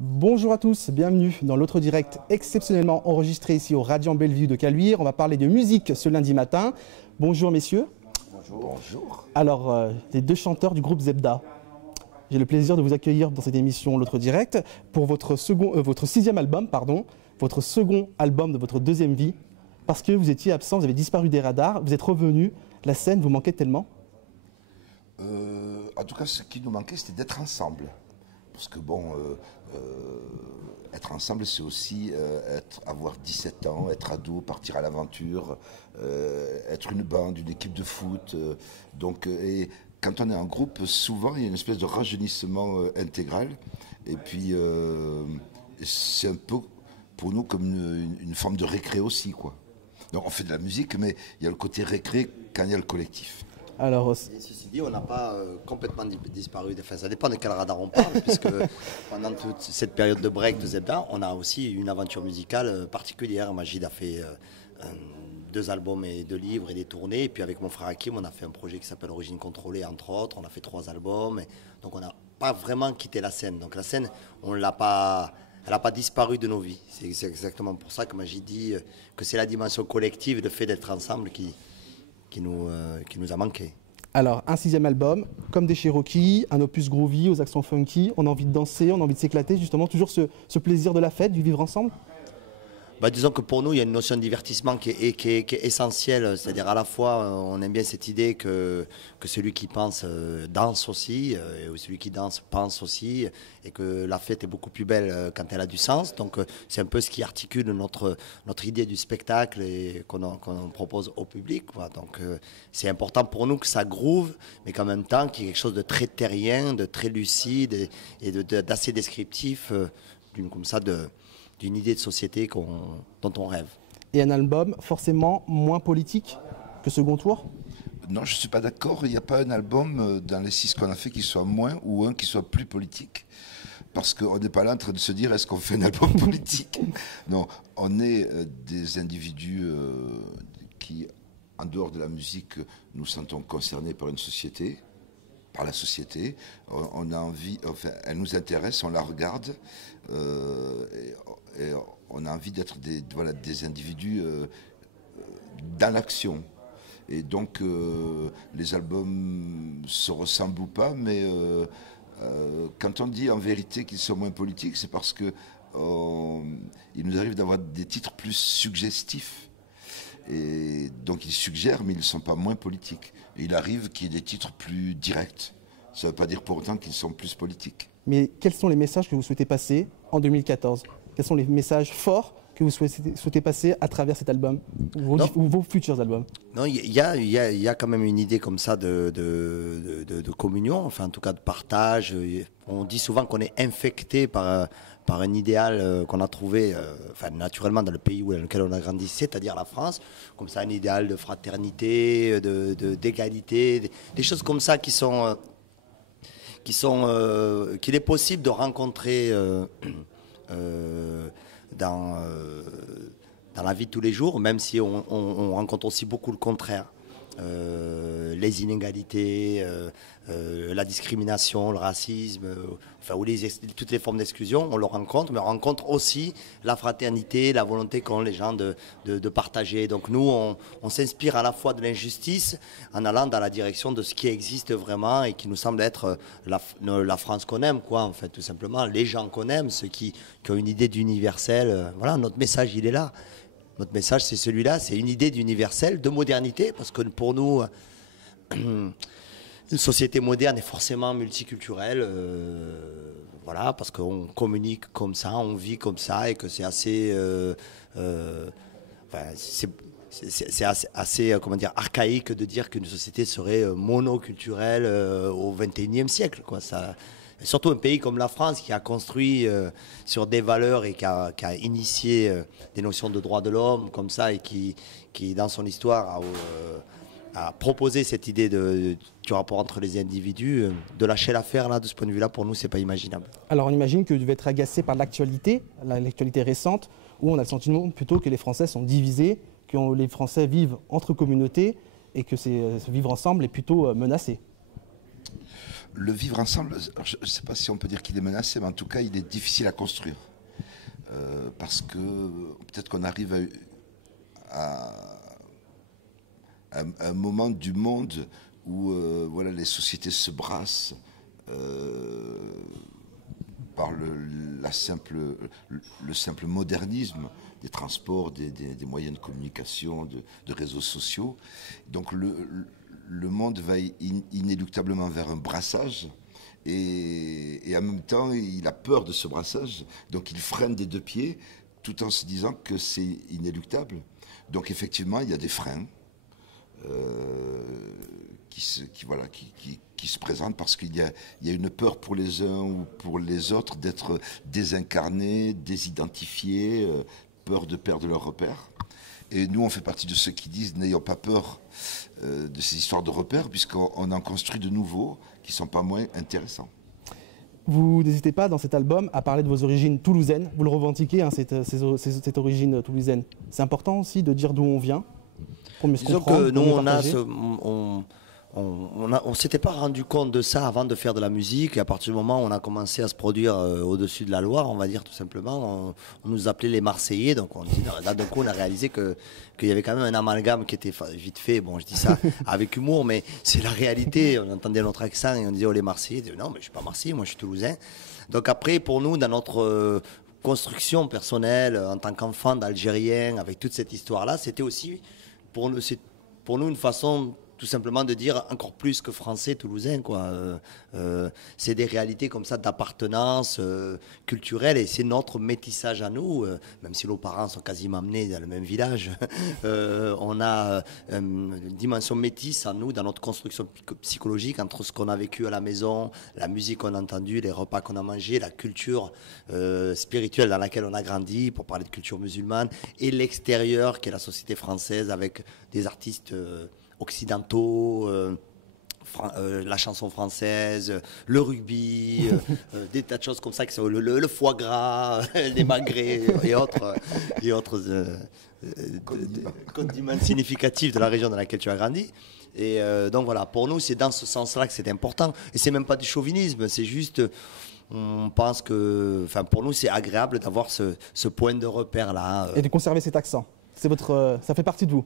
Bonjour à tous, bienvenue dans l'autre direct exceptionnellement enregistré ici au Radiant Bellevue de Caluire. On va parler de musique ce lundi matin. Bonjour messieurs. Bonjour. Bonjour. Alors, les deux chanteurs du groupe Zebda. J'ai le plaisir de vous accueillir dans cette émission l'autre direct pour votre sixième album, votre second album de votre deuxième vie. Parce que vous étiez absent, vous avez disparu des radars, vous êtes revenu, la scène vous manquait tellement. En tout cas, ce qui nous manquait, c'était d'être ensemble. Parce que bon, être ensemble, c'est aussi avoir 17 ans, être ado, partir à l'aventure, être une bande, une équipe de foot. Et quand on est en groupe, souvent, il y a une espèce de rajeunissement intégral. Et puis, c'est un peu pour nous comme une forme de récré aussi, quoi. Donc, on fait de la musique, mais il y a le côté récré quand il y a le collectif. Alors, ceci dit, on n'a pas complètement disparu. Enfin, ça dépend de quel radar on parle, puisque pendant toute cette période de break de Zebda, on a aussi une aventure musicale particulière. Majid a fait 2 albums et 2 livres et des tournées. Et puis avec mon frère Hakim, on a fait un projet qui s'appelle Origine Contrôlée, entre autres. On a fait 3 albums. Donc on n'a pas vraiment quitté la scène. Donc la scène, elle n'a pas disparu de nos vies. C'est exactement pour ça que Majid dit que c'est la dimension collective, le fait d'être ensemble qui nous a manqué. Alors, un 6e album, comme des Cherokees, un opus groovy aux accents funky, on a envie de danser, on a envie de s'éclater, justement, toujours ce plaisir de la fête, du vivre ensemble. Disons que pour nous, il y a une notion de divertissement qui est essentielle. C'est-à-dire à la fois, on aime bien cette idée que celui qui pense danse aussi, et celui qui danse pense aussi, et que la fête est beaucoup plus belle quand elle a du sens. Donc c'est un peu ce qui articule notre idée du spectacle et qu'on propose au public, quoi. Donc c'est important pour nous que ça groove, mais qu'en même temps qu'il y ait quelque chose de très terrien, de très lucide et d'assez descriptif, d'une idée de société dont on rêve. Et un album forcément moins politique que Second Tour ? Non, je ne suis pas d'accord. Il n'y a pas un album dans les 6 qu'on a fait qui soit moins ou un qui soit plus politique. Parce qu'on n'est pas là en train de se dire est-ce qu'on fait un album politique. Non, on est des individus qui, en dehors de la musique, nous sentons concernés par une société, par la société. On a envie, enfin, elle nous intéresse, on la regarde. Et on a envie d'être des individus dans l'action. Et donc, les albums se ressemblent ou pas, mais quand on dit en vérité qu'ils sont moins politiques, c'est parce que il nous arrive d'avoir des titres plus suggestifs. Et donc, ils suggèrent, mais ils ne sont pas moins politiques. Et il arrive qu'il y ait des titres plus directs. Ça ne veut pas dire pour autant qu'ils sont plus politiques. Mais quels sont les messages que vous souhaitez passer en 2014 ? Quels sont les messages forts que vous souhaitez passer à travers cet album, ou vos futurs albums ? Non, il y a quand même une idée comme ça de communion, enfin en tout cas de partage. On dit souvent qu'on est infecté par un idéal qu'on a trouvé naturellement dans le pays dans lequel on a grandi, c'est-à-dire la France, comme ça un idéal de fraternité, d'égalité, des choses comme ça qu'il est possible de rencontrer dans la vie de tous les jours, même si on rencontre aussi beaucoup le contraire. Les inégalités, la discrimination, le racisme, ou toutes les formes d'exclusion, on le rencontre, mais on rencontre aussi la fraternité, la volonté qu'ont les gens de partager. Donc nous, on s'inspire à la fois de l'injustice en allant dans la direction de ce qui existe vraiment et qui nous semble être la France qu'on aime, quoi, en fait, tout simplement. Les gens qu'on aime, ceux qui ont une idée d'universel. Voilà, notre message, il est là. Notre message, c'est celui-là, c'est une idée d'universel, de modernité, parce que pour nous, une société moderne est forcément multiculturelle, parce qu'on communique comme ça, on vit comme ça, et que c'est assez, c'est assez archaïque de dire qu'une société serait monoculturelle au XXIe siècle, quoi. Ça. Surtout un pays comme la France qui a construit sur des valeurs et qui a initié des notions de droits de l'homme comme ça et qui dans son histoire a proposé cette idée du rapport entre les individus. De lâcher l'affaire là, de ce point de vue-là, pour nous, c'est pas imaginable. Alors on imagine que vous devez être agacé par l'actualité récente, où on a le sentiment plutôt que les Français sont divisés, que les Français vivent entre communautés et que ce vivre ensemble est plutôt menacé. le vivre ensemble, je ne sais pas si on peut dire qu'il est menacé, mais en tout cas, il est difficile à construire. Parce que peut-être qu'on arrive à un moment du monde où voilà, les sociétés se brassent par le simple modernisme des transports, des moyens de communication, de réseaux sociaux. Donc le monde va inéluctablement vers un brassage et en même temps il a peur de ce brassage, donc il freine des deux pieds tout en se disant que c'est inéluctable. Donc effectivement il y a des freins qui se présentent parce qu'il y a une peur pour les uns ou pour les autres d'être désincarnés, désidentifiés, peur de perdre leur repère. Et nous, on fait partie de ceux qui disent n'ayons pas peur de ces histoires de repères, puisqu'on en construit de nouveaux qui ne sont pas moins intéressants. Vous n'hésitez pas dans cet album à parler de vos origines toulousaines. Vous le revendiquez, hein, cette origine toulousaine. C'est important aussi de dire d'où on vient, pour mieux se comprendre. Que nous, on s'était pas rendu compte de ça avant de faire de la musique. Et à partir du moment où on a commencé à se produire au-dessus de la Loire, on va dire tout simplement, on nous appelait les Marseillais. Donc là, d'un coup, on a réalisé qu'il y avait quand même un amalgame qui était vite fait. Bon, je dis ça avec humour, mais c'est la réalité. On entendait notre accent et on disait, oh, les Marseillais. Non, mais je suis pas Marseillais, moi je suis Toulousain. Donc après, pour nous, dans notre construction personnelle, en tant qu'enfant d'Algérien, avec toute cette histoire-là, c'était aussi pour nous une façon tout simplement de dire encore plus que français, toulousain, quoi. C'est des réalités comme ça d'appartenance culturelle et c'est notre métissage à nous, même si nos parents sont quasiment nés dans le même village. On a une dimension métisse à nous dans notre construction psychologique entre ce qu'on a vécu à la maison, la musique qu'on a entendue, les repas qu'on a mangés, la culture spirituelle dans laquelle on a grandi, pour parler de culture musulmane, et l'extérieur qui est la société française avec des artistes occidentaux, la chanson française, le rugby, des tas de choses comme ça qui sont le foie gras, les magrets et autres condiments significatifs de la région dans laquelle tu as grandi. Et donc voilà, pour nous, c'est dans ce sens-là que c'est important. Et c'est même pas du chauvinisme, c'est juste, on pense que, enfin, pour nous, c'est agréable d'avoir ce point de repère-là. Et de conserver cet accent. Ça fait partie de vous.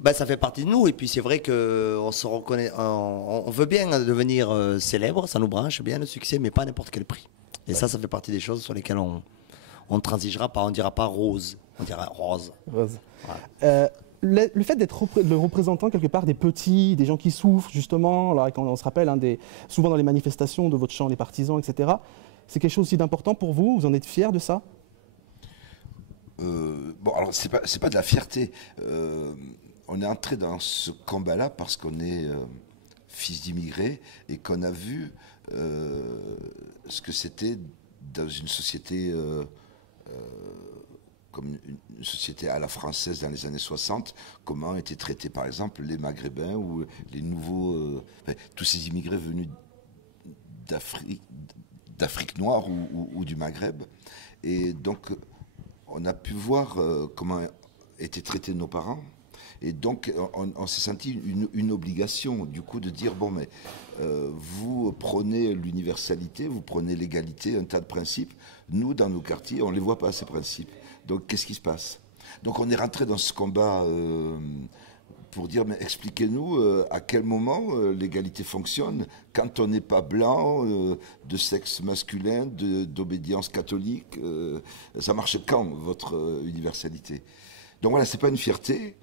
Ben, ça fait partie de nous et puis c'est vrai qu'on se reconnaît, on veut bien devenir célèbre, ça nous branche bien le succès, mais pas à n'importe quel prix. Et ça fait partie des choses sur lesquelles on transigera pas, on dira pas rose, on dira rose. Voilà. Le fait d'être le représentant quelque part des petits, des gens qui souffrent justement, alors quand on se rappelle souvent dans les manifestations de votre chant, les partisans, etc. C'est quelque chose aussi d'important pour vous, vous en êtes fiers de ça? Bon, alors c'est pas de la fierté. On est entré dans ce combat-là parce qu'on est fils d'immigrés et qu'on a vu ce que c'était dans une société comme une société à la française dans les années 60, comment étaient traités par exemple les Maghrébins ou les nouveaux, tous ces immigrés venus d'Afrique noire ou du Maghreb. Et donc on a pu voir comment étaient traités nos parents. Et donc, on s'est senti une obligation, du coup, de dire, bon, mais vous prenez l'universalité, vous prenez l'égalité, un tas de principes. Nous, dans nos quartiers, on ne les voit pas, ces principes. Donc, qu'est-ce qui se passe? Donc, on est rentré dans ce combat pour dire, mais expliquez-nous à quel moment l'égalité fonctionne quand on n'est pas blanc, de sexe masculin, d'obédience catholique. Ça marche quand, votre universalité? Donc voilà, c'est pas une fierté.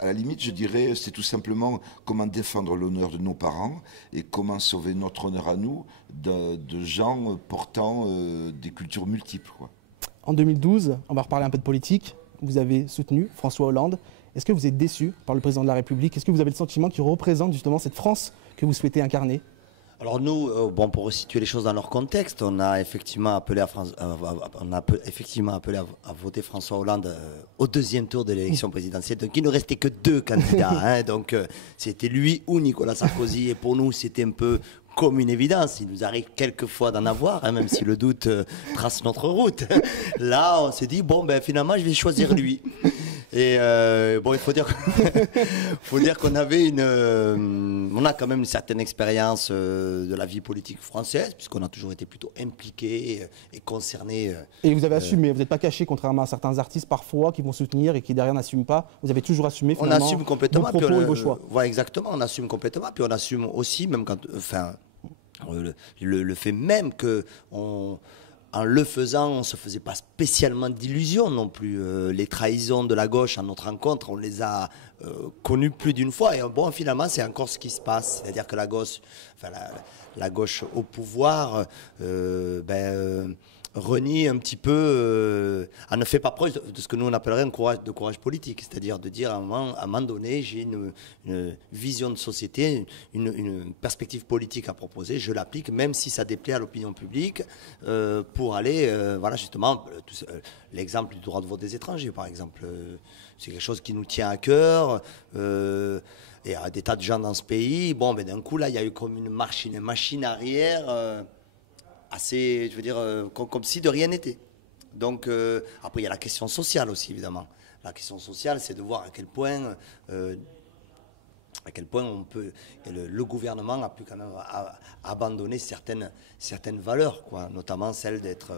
À la limite, je dirais, c'est tout simplement comment défendre l'honneur de nos parents et comment sauver notre honneur à nous de gens portant des cultures multiples, quoi. En 2012, on va reparler un peu de politique, vous avez soutenu François Hollande. Est-ce que vous êtes déçu par le président de la République? Est-ce que vous avez le sentiment qu'il représente justement cette France que vous souhaitez incarner? Alors nous, pour resituer les choses dans leur contexte, on a effectivement appelé à voter François Hollande au deuxième tour de l'élection présidentielle. Donc il ne restait que deux candidats. Hein, donc c'était lui ou Nicolas Sarkozy. Et pour nous, c'était un peu comme une évidence. Il nous arrive quelquefois d'en avoir, hein, même si le doute trace notre route. Là, on s'est dit, bon, ben finalement, je vais choisir lui. Et bon, il faut dire, faut dire qu'on avait on a quand même une certaine expérience de la vie politique française, puisqu'on a toujours été plutôt impliqué et concerné. Et vous avez assumé, vous n'êtes pas caché, contrairement à certains artistes parfois qui vont soutenir et qui derrière n'assument pas. Vous avez toujours assumé finalement on assume complètement vos propos et vos choix. Voilà, exactement, on assume complètement. Puis on assume aussi, même quand, enfin, le fait même que en le faisant, on ne se faisait pas spécialement d'illusions non plus. Les trahisons de la gauche à notre rencontre, on les a connues plus d'une fois. Et bon, finalement, c'est encore ce qui se passe. C'est-à-dire que la gauche au pouvoir, renie un petit peu, elle ne fait pas preuve de ce que nous on appellerait un courage politique, c'est-à-dire de dire à un moment donné, j'ai une vision de société, une perspective politique à proposer, je l'applique, même si ça déplaît à l'opinion publique, pour aller, voilà justement, l'exemple du droit de vote des étrangers, par exemple, c'est quelque chose qui nous tient à cœur. Et il y a des tas de gens dans ce pays. Bon, ben d'un coup là, il y a eu comme une machine arrière. Assez, je veux dire, comme si de rien n'était. Donc, après, il y a la question sociale aussi, évidemment. La question sociale, c'est de voir à quel point on peut, le gouvernement a pu quand même abandonner certaines valeurs, quoi, notamment celle d'être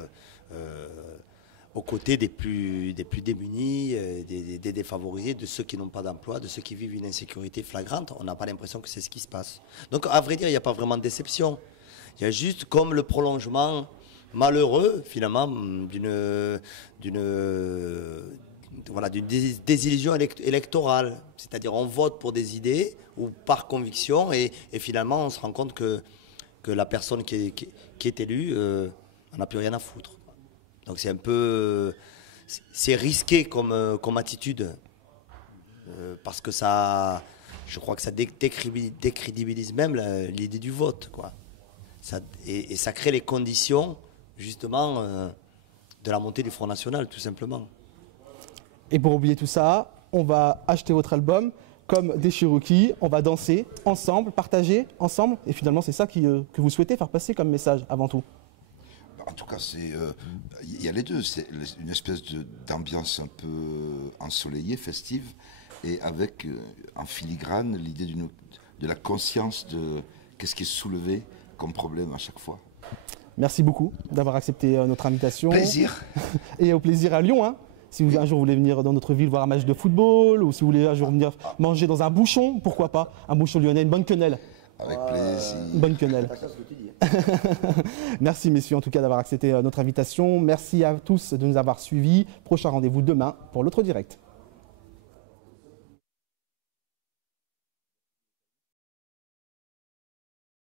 aux côtés des plus démunis, des défavorisés, de ceux qui n'ont pas d'emploi, de ceux qui vivent une insécurité flagrante. On n'a pas l'impression que c'est ce qui se passe. Donc, à vrai dire, il n'y a pas vraiment de déception. Il y a juste comme le prolongement malheureux, finalement, d'une désillusion électorale. C'est-à-dire on vote pour des idées ou par conviction et finalement on se rend compte que la personne qui est élue n'en a plus rien à foutre. Donc c'est un peu... c'est risqué comme attitude parce que ça... Je crois que ça décrédibilise même l'idée du vote, quoi. Et ça crée les conditions, justement, de la montée du Front National, tout simplement. Et pour oublier tout ça, on va acheter votre album comme des Cherokees, on va danser ensemble, partager ensemble, et finalement c'est ça que vous souhaitez faire passer comme message avant tout. En tout cas, il y a les deux. C'est une espèce d'ambiance un peu ensoleillée, festive, et avec en filigrane l'idée de la conscience de qu'est-ce qui est soulevé comme problème à chaque fois. Merci beaucoup d'avoir accepté notre invitation. Plaisir. Et au plaisir à Lyon, hein. Si vous, un jour vous voulez venir dans notre ville voir un match de football, ou si vous voulez un jour venir manger dans un bouchon, pourquoi pas, un bouchon lyonnais, une bonne quenelle. Avec plaisir. Une bonne quenelle. Merci messieurs en tout cas d'avoir accepté notre invitation. Merci à tous de nous avoir suivis. Prochain rendez-vous demain pour l'autre direct.